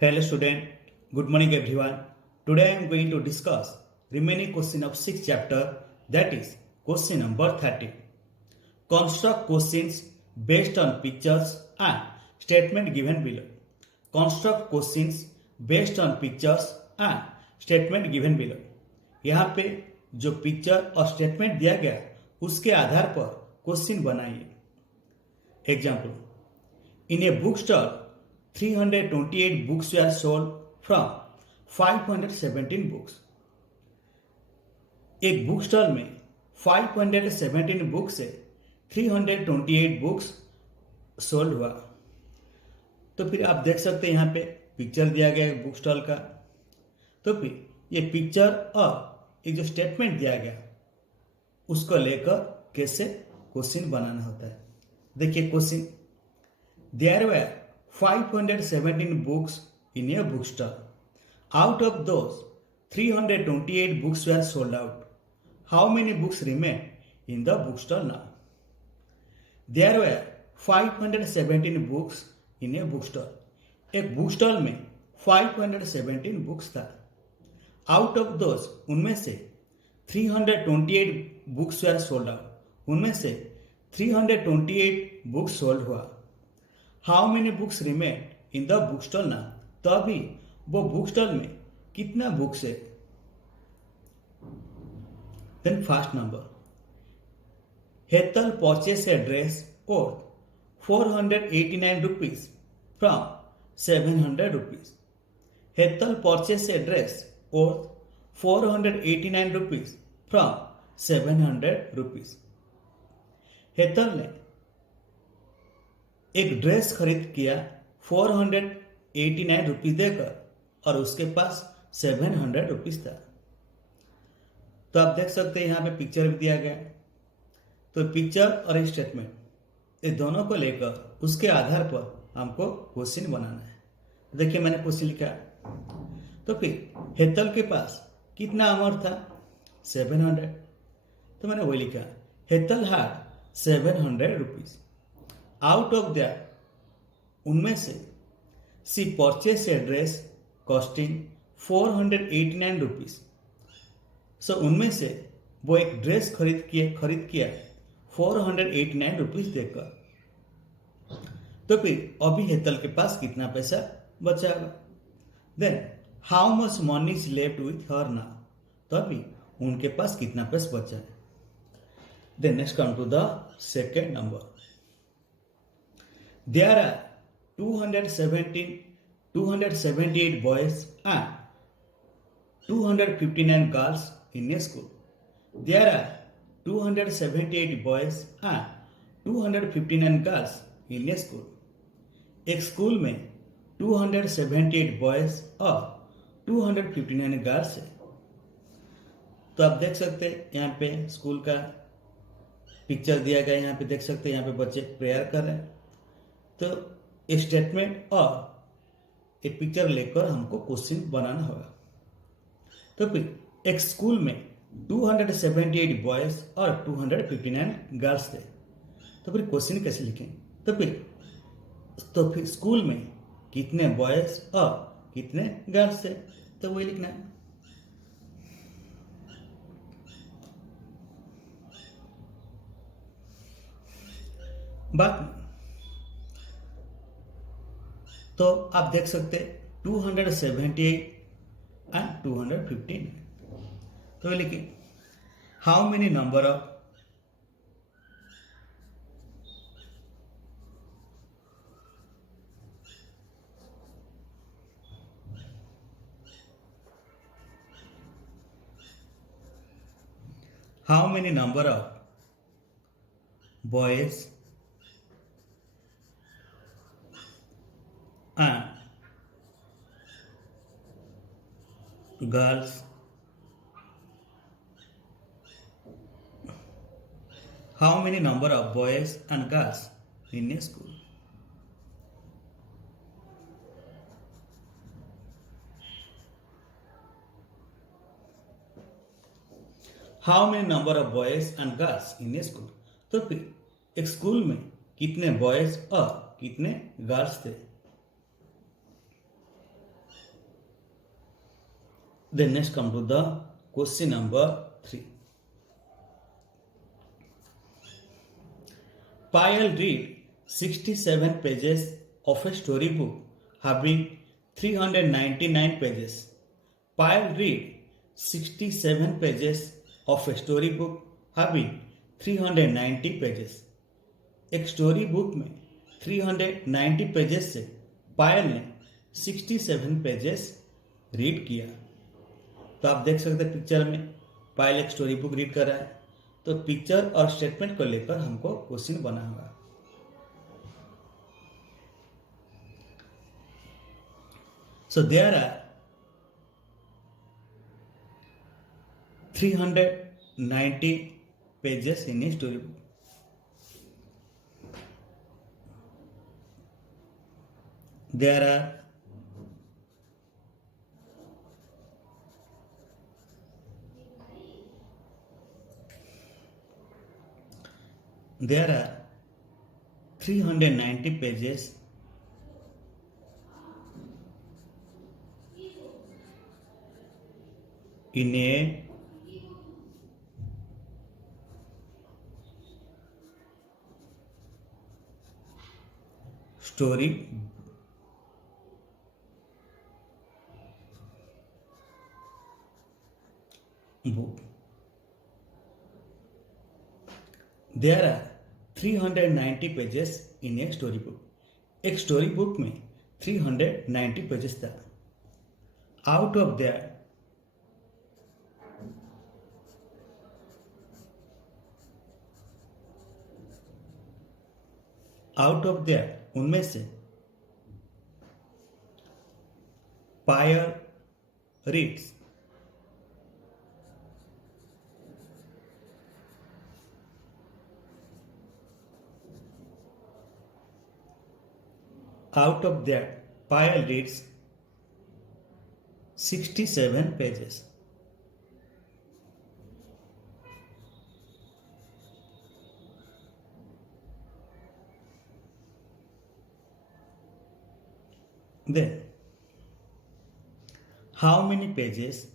Hello student, good morning everyone. Today I am going to discuss remaining question of 6th chapter, that is question number 30. Construct questions based on pictures and statement given below. Construct questions based on pictures and statement given below. यहाँ पे जो picture और statement दिया गया उसके आधार पर question बनाइए. Example, in a bookstore 328 books were sold from 517 books. एक बुक स्टॉल में 517 बुक से 328 बुक्स सोल्ड हुआ. तो फिर आप देख सकते हैं यहाँ पे पिक्चर दिया गया है बुक स्टॉल का. तो फिर ये पिक्चर और एक जो स्टेटमेंट दिया गया उसको लेकर कैसे क्वेश्चन बनाना होता है. देखिए question, there were 517 books in a bookstore. Out of those, 328 books were sold out. How many books remain in the bookstore now? There were 517 books in a bookstore. एक बुक स्टॉल में 517 books था. Out of those, उनमें से 328 books were sold out. उनमें से 328 books sold हुआ. How many books remain in the book stall ना, तो अभी वो बुक स्टॉल में कितना बुक्स है. Then first number, Hetal purchase a dress worth 489 rupees from 700 rupees. Hetal purchase a dress worth 489 rupees from 700 rupees. Hetal ने एक ड्रेस खरीद किया 489 रुपीज देकर और उसके पास 700 रुपीज था. तो आप देख सकते हैं यहाँ पे पिक्चर भी दिया गया है. तो पिक्चर और स्टेटमेंट ये दोनों को लेकर उसके आधार पर हमको क्वेश्चन बनाना है. देखिए मैंने क्वेश्चन लिखा. तो फिर हेतल के पास कितना अमाउंट था, 700. तो मैंने वही लिखा, Hetal had 700 rupees. Out of that, उनमें से she purchase a dress costing 489 rupees. So उनमें से वो एक ड्रेस खरीद किया 489 रुपीज देकर. तो फिर अभी हेतल के पास कितना पैसा बचा होगा. Then how much money is left with her now, तो अभी उनके पास कितना पैसा बचा है. Then next come to the second number. There are 278 boys and 259 girls in a school. There are 278 boys and 259 girls in a school. एक school में 278 बॉयज और 259 गर्ल्स है. तो आप देख सकते हैं यहाँ पे स्कूल का पिक्चर दिया गया. यहाँ पे देख सकते हैं यहाँ पे बच्चे प्रेयर कर रहे हैं. तो एक स्टेटमेंट और एक पिक्चर लेकर हमको क्वेश्चन बनाना होगा. तो फिर एक स्कूल में 278 बॉयज और 259 गर्ल्स थे. तो फिर क्वेश्चन कैसे लिखें. तो फिर स्कूल में कितने बॉयज और कितने गर्ल्स थे, तो वही लिखना है. बात तो आप देख सकते 278 एंड 215. तो लिखिए, how many number of boys and girls how many number of boys and girls in a school. How many number of boys and girls in a school. तो फिर एक स्कूल में कितने बॉयज और कितने गर्ल्स थे. Then next come to the question number 3. Payal read 67 pages of a storybook having 399 pages. Payal read 67 pages of a storybook having 390 pages. एक story book में 390 पेजेस से पायल ने 67 पेजेस रीड किया। तो आप देख सकते हैं पिक्चर में पायल एक स्टोरी बुक रीड कर रहा है। तो पिक्चर और स्टेटमेंट को लेकर हमको क्वेश्चन बना होगा। So there are 390 pages in a storybook. There are 390 pages in a story book. There are 390 pages in a story book. एक स्टोरी बुक में 390 पेजेस था। आउट ऑफ दैट उनमें से पायल reads Out of that, Payal reads 67 pages. Then, how many pages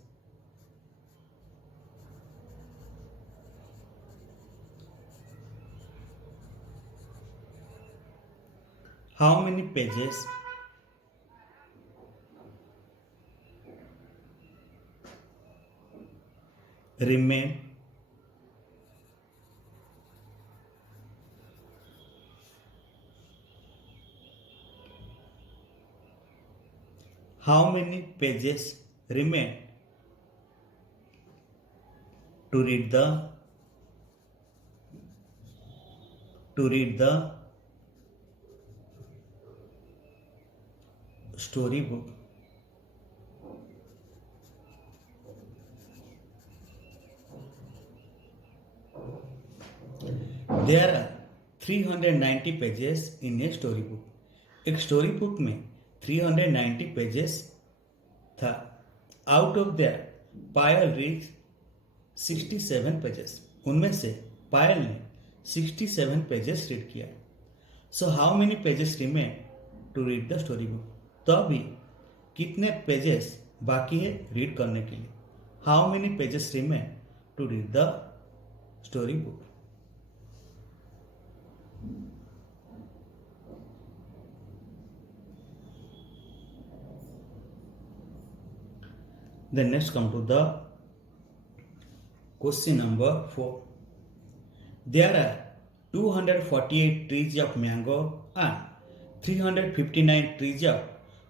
remain to read the storybook? There are 390 pages in a story book. एक story book में 390 pages था। Out of that Payal read 67 pages. उनमें से पायल ने 67 pages read किया। So how many pages remain to read the story book? तो अभी कितने पेजेस बाकी है रीड करने के लिए? How many pages remain to read the story book? Then next come to the question number 4. There are 248 trees of mango and 359 trees of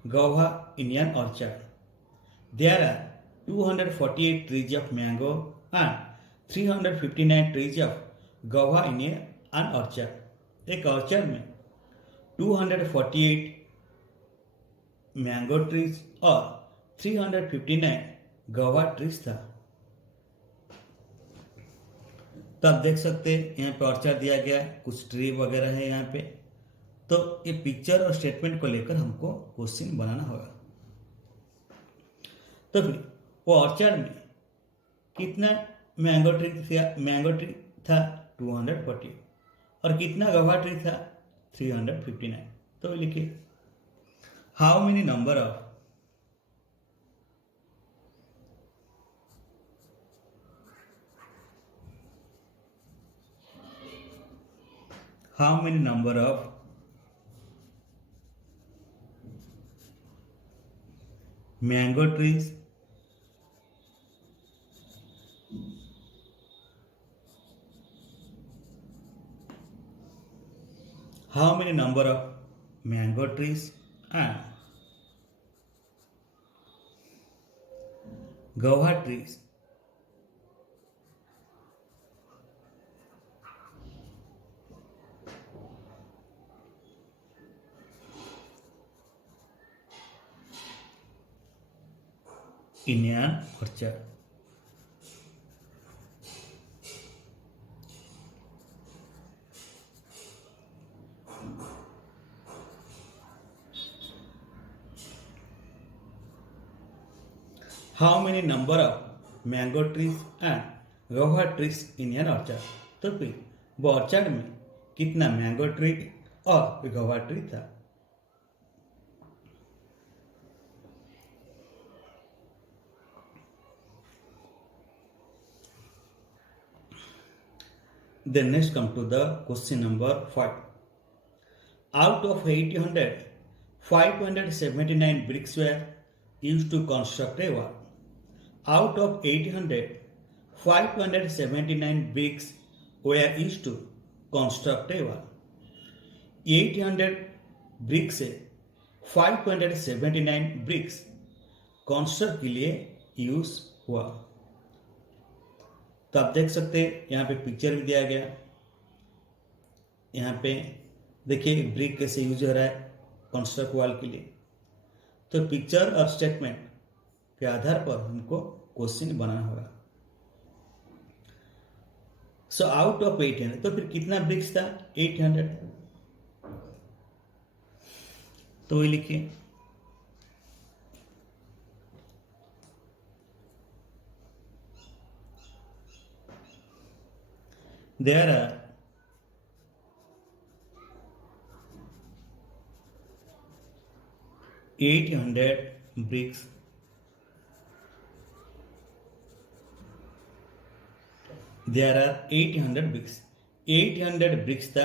guava in an orchard. There are 248 trees of mango and 359 trees of guava in an orchard. एक orchard में 248 mango trees और 359 गवा trees था। तो आप देख सकते हैं यहाँ पे ऑर्चर्ड दिया गया है, कुछ ट्री वगैरह है यहाँ पे। तो ये पिक्चर और स्टेटमेंट को लेकर हमको क्वेश्चन बनाना होगा। तो फिर वो ऑर्चर्ड में कितना मैंगो ट्री था 240 और कितना गवा ट्री था 359। तो लिखिए how many number of How many number of mango trees? How many number of mango trees and guava trees? In an orchard. How many number of mango trees and guava trees in an orchard? तो फिर वो orchard में कितना mango tree और guava tree था? Then next come to the question number 5. Out of 800, 579 bricks were used to construct a wall. Out of 800, 579 bricks were used to construct a wall. 800 BRICS से 579 BRICS construct के लिए use हुआ। तो आप देख सकते हैं यहाँ पे पिक्चर भी दिया गया। यहाँ पे देखिए ब्रिक कैसे यूज हो रहा है कंस्ट्रक्ट वॉल के लिए। तो पिक्चर और स्टेटमेंट के आधार पर हमको क्वेश्चन बनाना होगा। सो आउट ऑफ 800, तो फिर कितना ब्रिक्स था? 800। तो वही लिखिए there are 800 bricks. There are 800 bricks. 800 bricks था।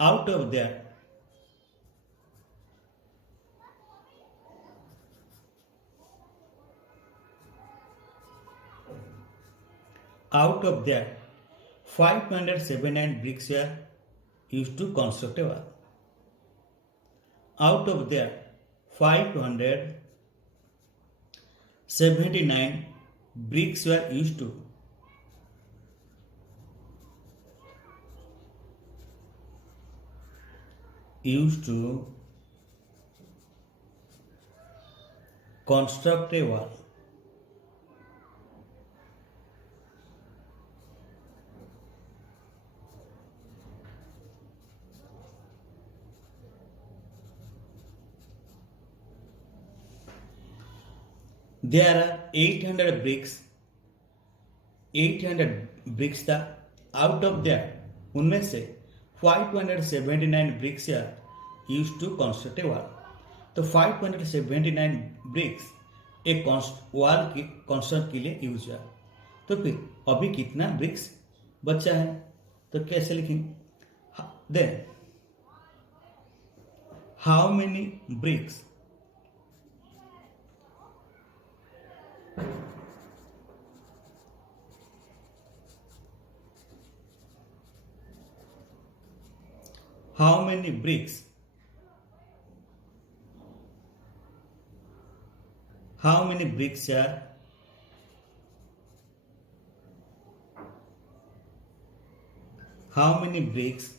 Out of there, out of there, 579 bricks were used to construct a wall. Out of there, 579 bricks were used to construct a wall. There are 800 bricks. 800 bricks था। Out of that, उनमें से 579 bricks are used to construct a wall. तो 579 bricks एक wall की construct के लिए use हुआ। तो फिर अभी कितना ब्रिक्स बचा है? तो कैसे लिखेंगे? Then how many bricks how many bricks are how many bricks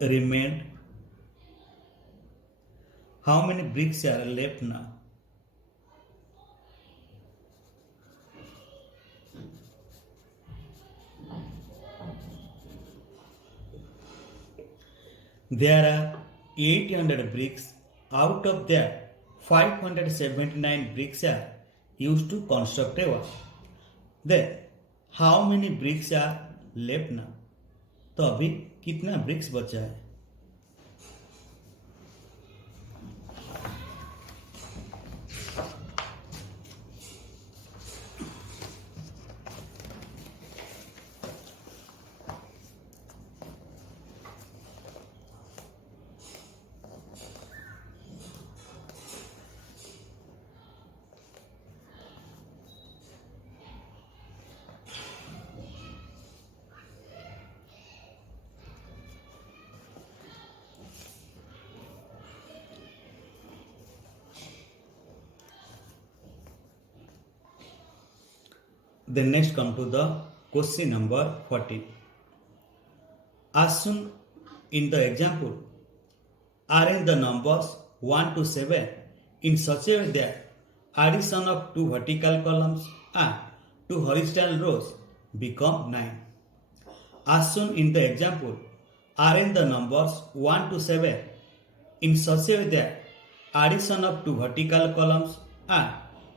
remained? How many bricks are left now? There are 800 bricks. Out of that, 579 bricks are used to construct a wall. Then, how many bricks are left now? तो अभी कितना BRICS बचा है? Then next come to the question number 14. As soon in the example, arrange the numbers 1 to 7 in such a way that addition of 2 vertical columns and 2 horizontal rows become 9. As shown in the example, arrange the numbers 1 to 7 in such a way that addition of 2 vertical columns and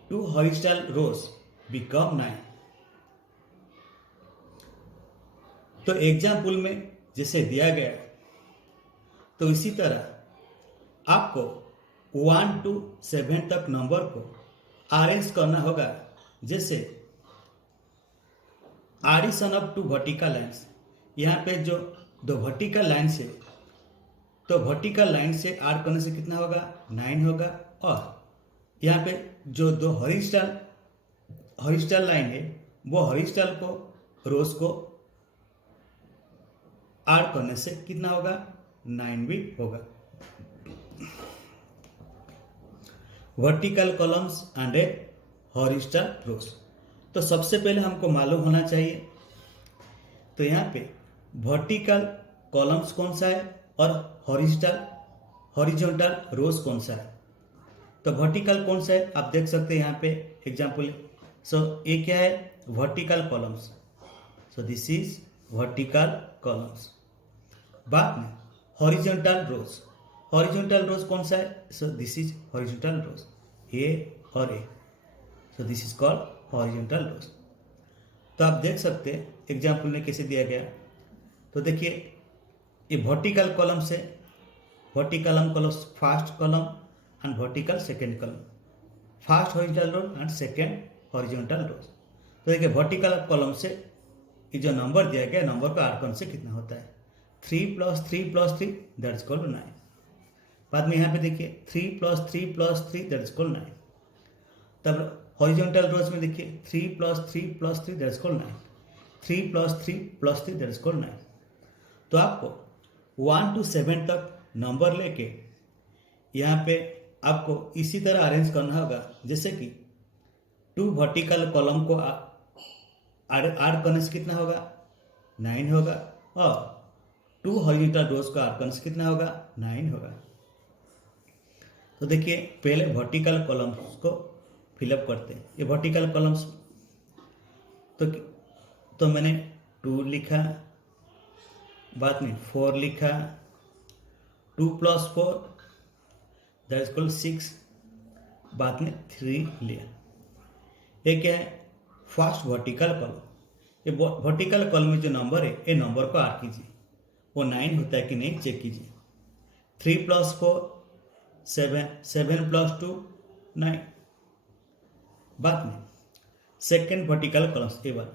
2 horizontal rows become 9. तो example में जैसे दिया गया तो इसी तरह आपको 1 to 7 तक नंबर को अरेंज करना होगा। जैसे एडिशन ऑफ 2 वर्टिकल लाइन्स, यहाँ पे जो 2 वर्टिकल लाइन से, तो वर्टिकल लाइन से ऐड करने से कितना होगा 9 होगा। और यहाँ पे जो 2 हॉरिजॉन्टल लाइन है वो हॉरिजॉन्टल को रोज को ऐड करने से कितना होगा 9 भी होगा। Vertical columns and a horizontal rows, तो सबसे पहले हमको मालूम होना चाहिए तो यहाँ पे वर्टिकल कॉलम्स कौन सा है और हॉरिजॉन्टल रोज कौन सा है। तो वर्टिकल कौन सा है आप देख सकते हैं यहाँ पे एग्जाम्पल। सो ये क्या है vertical columns, so this is vertical columns. बाद में हॉरिजॉन्टल रोज, हॉरिजॉन्टल रोज कौन सा है, so this is horizontal rows, a और a, so this is called horizontal rows. तो आप देख सकते हैं एग्जाम्पल में कैसे दिया गया। तो देखिए ये वर्टिकल कॉलम से, vertical column first column and vertical second column, first horizontal rows and second horizontal rows. तो देखिए वर्टिकल कॉलम से ये जो नंबर दिया गया नंबर का आर्कन से कितना होता है 3 + 3 + 3 दैट इज इक्वल टू 9। बाद में यहाँ पे देखिए 3 + 3 + 3 दैट इज इक्वल 9। तब हॉरिजॉन्टल रोज में देखिए 3 + 3 + 3 that is equal 9, 3 + 3 + 3 that is equal 9। तो आपको 1 to 7 तक नंबर लेके यहाँ पे आपको इसी तरह अरेंज करना होगा। जैसे कि 2 वर्टिकल कॉलम को ऐड करने से कितना होगा 9 होगा और 2 हॉरिजॉन्टल रोज का ऐड करने से कितना होगा 9 होगा। तो देखिए पहले वर्टिकल कॉलम्स को फिलअप करते हैं। ये वर्टिकल कॉलम्स तो मैंने 2 लिखा, बाद में 4 लिखा, 2 + 4 दैट इज इक्वल 6, बाद में 3 लिया। ये क्या है फर्स्ट वर्टिकल कॉलम। ये वर्टिकल कॉलम में जो नंबर है ये नंबर को ऐड कीजिए, वो 9 होता है कि नहीं चेक कीजिए। 3 + 4 7, 7 + 2 9। बाद में सेकेंड वर्टिकल कॉलम्स ए वाला,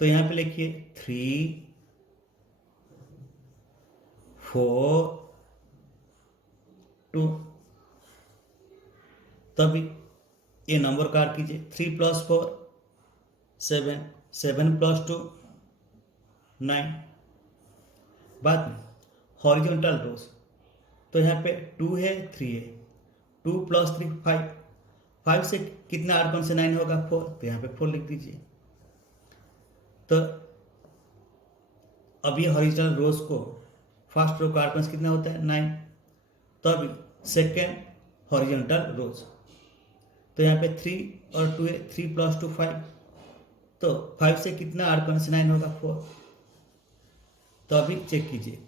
तो यहाँ पे लिखिए 3 4 2, तभी ये नंबर का ऐड कीजिए 3 + 4 7, 7 + 2 9। बाद में हॉरिजॉन्टल रोज, तो यहाँ पे 2 है 3 है, 2 + 3 5, 5 से कितना ऐड करने से 9 होगा 4, तो यहाँ पे 4 लिख दीजिए। तो अभी हॉरिजॉन्टल रोज को फर्स्ट रो का ऐड करने से कितना होता है 9, तो अभी सेकेंड हॉरिजॉन्टल रोज, तो यहाँ पे 3 और 2 है, 3 + 2 5, तो 5 से कितना ऐड करने से 9 होगा 4। तो अभी चेक कीजिए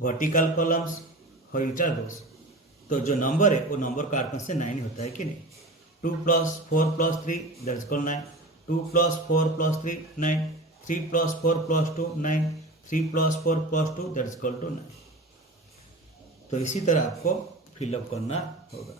वर्टिकल कॉलम्स हॉरिजॉन्टल रोज, तो जो नंबर है वो नंबर का ऐड करने से 9 होता है कि नहीं। 2 + 4 + 3 that is equal 9, 2 + 4 + 3 9, 3 + 4 + 2 9, 3 + 4 + 2 that is equal to 9। तो इसी तरह आपको फिलअप करना होगा।